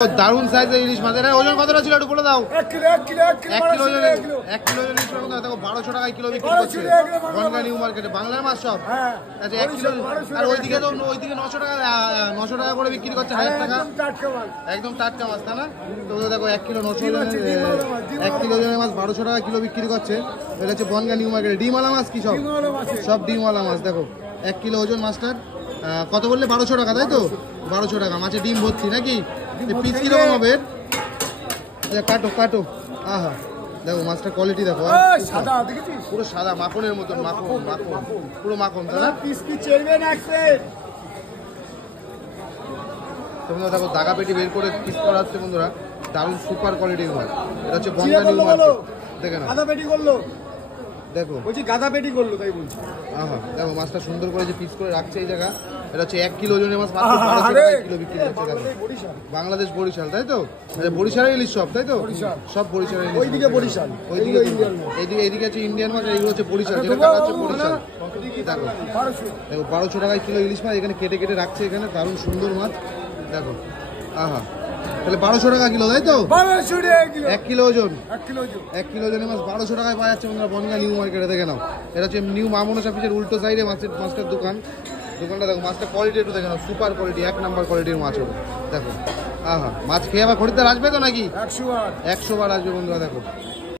দারুন সাইজের ইলিশ মাছ। এর ওজন কতটা ছিল একটু বলে দাও। 1 কিলো 1 কিলো ওজনের ইলিশ মাছ দেখো 1200 টাকায় কিলো বিক্রি করছে বনগাঁ নিউ মার্কেটে। বাংলার মাছ সব। আচ্ছা 1 কিলো। আর ওইদিকে 900 টাকা করে বিক্রি করছে 1000 টাকা। একদম টাটকা মাছ তাই না? তো দেখো 1 কিলো 900 1 কিলো ওজনের মাছ 1200 টাকা কিলো বিক্রি করছে। এটা হচ্ছে বনগাঁ নিউ মার্কেটে। ডিমওয়ালা মাছ কি সব ডিমওয়ালা মাছ। দেখো 1 কিলো ওজন মাছটার কত বললে? 1200 টাকা তাই তো? 1200 টাকা। মাছের ডিম ভর্তি নাকি? পিস কিরকম হবে? কাটো কাটো। আহা দেখো মাছটার কোয়ালিটি দেখো। পুরো সাদা মাখনের মতন। মাখন পুরো মাখন তাই না? তোমরা দেখো দাগা পেটি বের করে পিস করা হচ্ছে বন্ধুরা। দারুণ সুপার কোয়ালিটির মাছ। এটা হচ্ছে বনগাঁ নিউ মার্কেট। দেখে না দেখো গাদা পেটি করলো তাই বলছি। আহা দেখো মাছটা সুন্দর করে যে পিস করে রাখছে এই জায়গা। এটা হচ্ছে 1 কিলো ওজনের মাছ মাত্র 1200 টাকা কিলো বিক্রি করছে। বাংলাদেশ বরিশাল তাই তো? বরিশালের ইলিশ সব তাই তো? সব বরিশালের ইলিশ। ওইদিকে বরিশাল, ওইদিকে এইদিকে হচ্ছে ইন্ডিয়ান মাছ আর এগুলো হচ্ছে বরিশাল। যেটা কাটা হচ্ছে বরিশাল। দেখো 1200 টাকায় কিলো ইলিশ মাছ এখানে কেটে কেটে রাখছে। এখানে দারুণ সুন্দর মাছ দেখো। আহা তাহলে 1200 টাকা কিলো তাই তো? 1 কিলো ওজন। 1 কিলো ওজনের মাছ 1200 টাকায় পাওয়া যাচ্ছে বন্ধুরা বনগাঁ নিউ মার্কেটে। দেখে নাও এটা হচ্ছে নিউ মামুনা অফিসের উল্টো সাইডে মাছটার দোকানটা দেখো। মাছটা কোয়ালিটি একটু দেখে নাও। সুপার কোয়ালিটি 1 নাম্বার কোয়ালিটির মাছ হবে দেখো। আহা মাছ খেয়ে আবার খরিদ্দার আসবে তো নাকি? 100 বার আসবে বন্ধুরা দেখো।